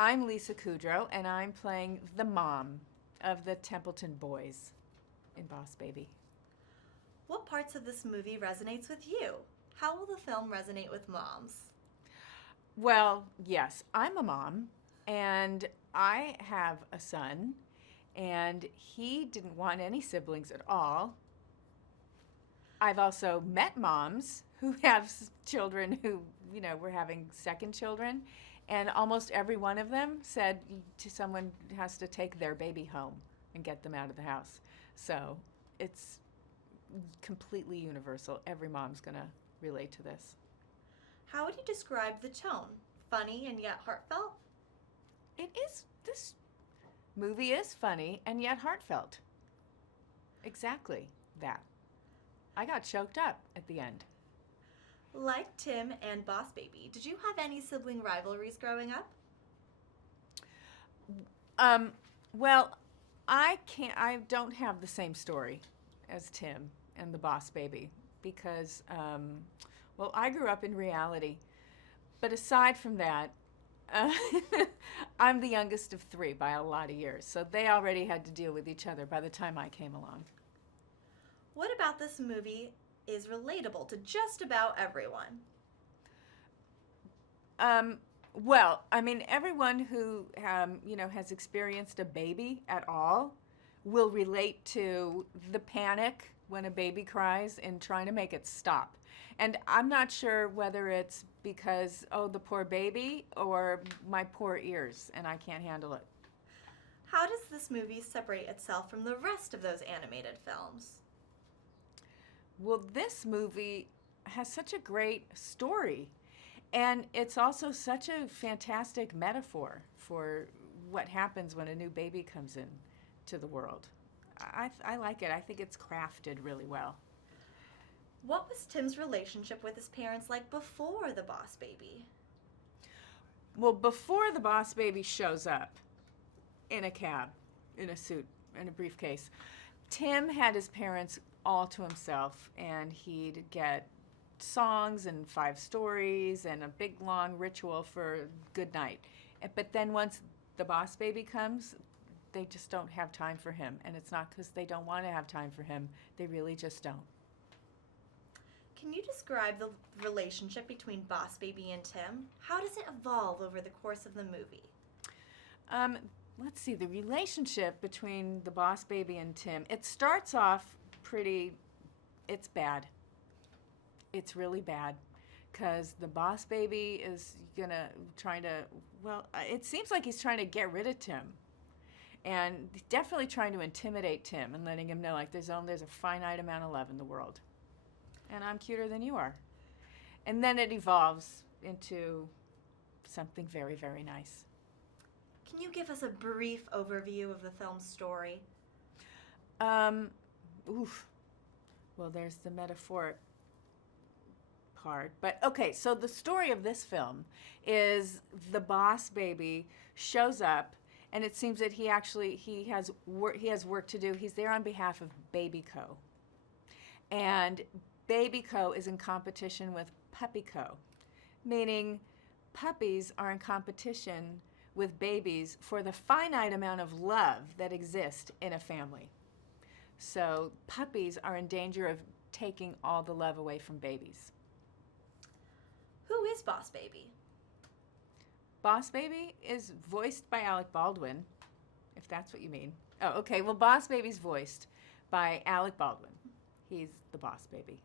I'm Lisa Kudrow, and I'm playing the mom of the Templeton boys in Boss Baby. What parts of this movie resonates with you? How will the film resonate with moms? Well, yes, I'm a mom, and I have a son, and he didn't want any siblings at all. I've also met moms who have children who, were having second children, and almost every one of them said to someone has to take their baby home and get them out of the house. So it's completely universal. Every mom's going to relate to this. How would you describe the tone? Funny and yet heartfelt? This movie is funny and yet heartfelt. Exactly that. I got choked up at the end. Like Tim and Boss Baby, did you have any sibling rivalries growing up? Well, I don't have the same story as Tim and the Boss Baby because, well, I grew up in reality. But aside from that, I'm the youngest of three by a lot of years, so they already had to deal with each other by the time I came along. What about this movie is relatable to just about everyone? Well, I mean, everyone who has experienced a baby at all will relate to the panic when a baby cries and trying to make it stop. And I'm not sure whether it's because, oh, the poor baby, or my poor ears, and I can't handle it. How does this movie separate itself from the rest of those animated films? Well, this movie has such a great story, and it's also such a fantastic metaphor for what happens when a new baby comes in to the world. I like it. I think it's crafted really well. What was Tim's relationship with his parents like before the Boss Baby? Well, before the Boss Baby shows up in a cab, in a suit, in a briefcase, Tim had his parents all to himself, and he'd get songs and 5 stories and a big long ritual for good night. But then once the Boss Baby comes, they just don't have time for him, and it's not because they don't want to have time for him. They really just don't. Can you describe the relationship between Boss Baby and Tim? How does it evolve over the course of the movie? Let's see, the relationship between the Boss Baby and Tim, it starts off it's bad. It's really bad because the Boss Baby is it seems like he's trying to get rid of Tim, and definitely trying to intimidate Tim and letting him know, like, there's a finite amount of love in the world, and I'm cuter than you are. And then it evolves into something very, very nice. Can you give us a brief overview of the film's story? Well, there's the metaphoric part. But okay, so the story of this film is the Boss Baby shows up, and it seems that he has work to do. He's there on behalf of Baby Co. And Baby Co is in competition with Puppy Co, meaning puppies are in competition with babies for the finite amount of love that exists in a family. So puppies are in danger of taking all the love away from babies. Who is Boss Baby? Boss Baby is voiced by Alec Baldwin, if that's what you mean. Oh, okay. Well, Boss Baby's voiced by Alec Baldwin. He's the Boss Baby.